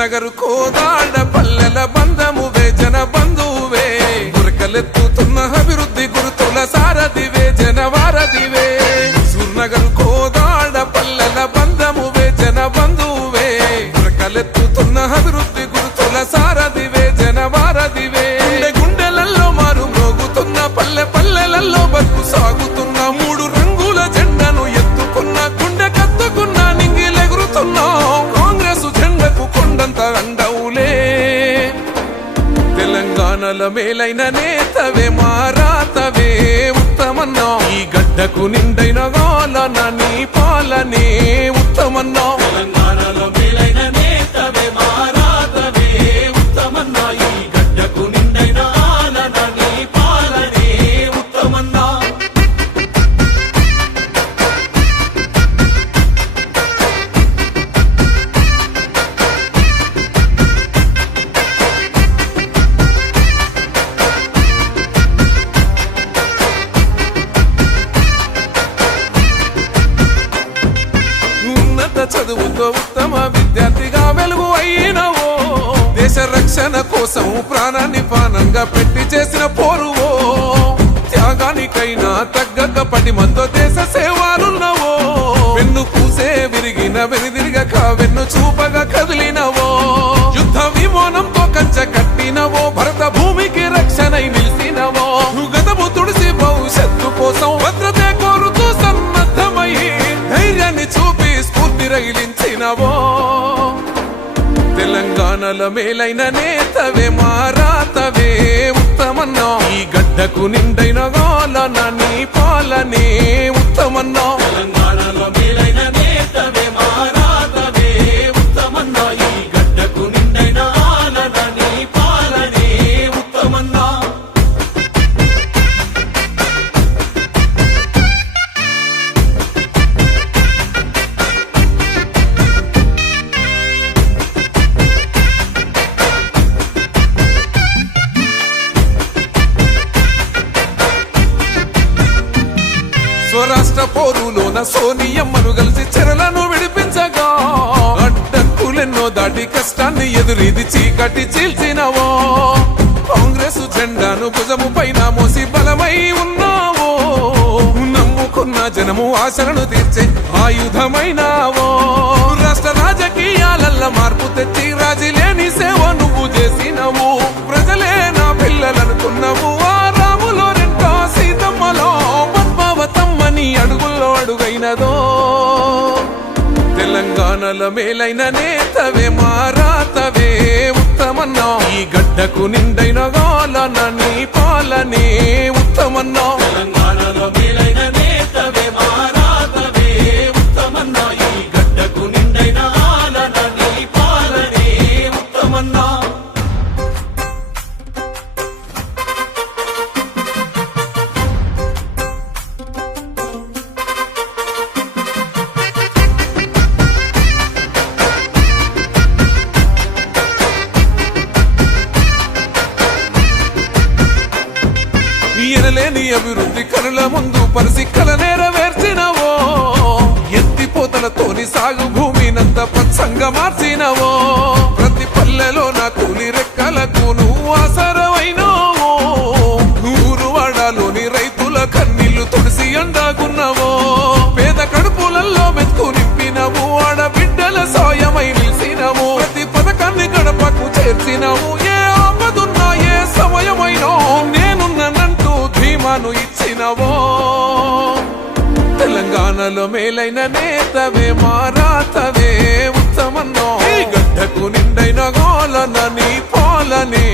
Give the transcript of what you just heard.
నగరు కోదాడ పల్లెల బంధమువే జన బంధువే గురకలెత్తుతున్న అభివృద్ధి గురుతుల సారథివే జనవారధివే నగరు కోదాడ పల్లెల బంధమువే జన బంధువే గురకలెత్తుతున్న అభివృద్ధి గురుతుల సారథివే జనవారధివే గుండెలలో మారు మోగుతున్న పల్లె పల్లెలలో బతుకు సాగుతున్న మూడు రంగుల జెండాను ఎత్తుకున్న గుండె కత్తుకున్న నింగిలెగురుతున్నా కాంగ్రెస్ జెండకు కొండంత అండవులే తెలంగాణల మేలైన నేతవే మారాతవే ఉత్తమన్నా ఈ గడ్డకు నిండైన గాలన నీ పాలనే ఉత్తమన్నా తెలంగాణలో మేలైన నేతవే మారాతవే ఉత్తమన్నా ఈ గడ్డకు నిండైన గాలన నీ పాలనే ఉత్తమన్నా చదువుతో ఉత్తమ విద్యార్థిగా వెలుగు అయినవో దేశ రక్షణ కోసం ప్రాణాన్ని పానంగా పెట్టి చేసిన పోరువో త్యాగానికైనా తగ్గక పటిమంతో దేశ సేవలున్నవో వెన్ను పూసే విరిగిన వెనుదిరగక వెన్ను చూపగా కదిలినవో యుద్ధ విమానంతో కంచె కట్టినవో భరత భూమికి రక్షణై నిలిచినవో గతము తుడిసి భవిష్యత్తు కోసం భద్రత కోరుతూ సన్నద్ధమై ధైర్యాన్ని చూపి రగిలించినవో తెలంగాణల మేలైన నేతవే మారాతవే ఉత్తమన్నా ఈ గడ్డకు నిండైన గాలన నీ పాలనే ఉత్తమన్నా తెలంగాణలో మేలైన నేతవే మారాతవే ఉత్తమన్నా ఈ గడ్డకు నిండైన గాలన నీ పాలనే ఉత్తమన్నా స్వరాష్ట్ర పోరులోన సోనియమ్మను కలిసి చెరలను విడిపించగా అడ్డంకులెన్నో దాటి కష్టాన్ని ఎదురీది చీకటి చీల్చినవో కాంగ్రెస్ జెండాను భుజము పైన మోసి బలమై ఉన్నావో నమ్ముకున్న జనము ఆశలను తీర్చే ఆయుధమైనావో రాష్ట్ర రాజకీయాలల్ల మార్పు తెచ్చి రాజీ లేని సేవ నువ్వు చేసినవు ప్రజలే నా పిల్లలనుకున్నావు ఆ రాములో రెండో సీతమ్మలో పద్మావతమ్మని అడుగుల్లో అడుగైనదో తెలంగాణల మేలైన నేతవే మారాతవే ఉత్తమన్నా ఈ గడ్డకు నిండైన గాలన నీ పాలనే ఉత్తమన్నా తెలంగాణలో మేలైన నేతవే మారాతవే ఉత్తమన్నా ఈ గడ్డకు నిండైన గాలన నీ పాలనే ఉత్తమన్నా ఎనలేని అభివృద్ధి కనుల ముందు పరిసిక్కల నెరవేర్చినవో ఎత్తిపోతలతోని సాగు భూమినంత పచ్చంగా మార్చినవో ప్రతి పల్లెలో నా కూలి రెక్కలకు నువ్వు ఆసరమైనవో ఊరువాడలోని రైతుల కన్నీళ్లు తుడిసి అండాకున్నావో పేద కడుపులలో మెతుకు నింపినవు ఆడబిడ్డల సాయమై నిలిచినవు ప్రతి పథకాన్ని గడపకు చేర్చినవు ఏ ఆపదున్నా ఏ సమయమైనా నేనున్నానంటూ ధీమాను ఇచ్చినవో తెలంగాణలో మేలైన నేతవే మారాతవే ఉత్తమన్నో ఈ గడ్డకు నిండైన గాలన నీ పాలనే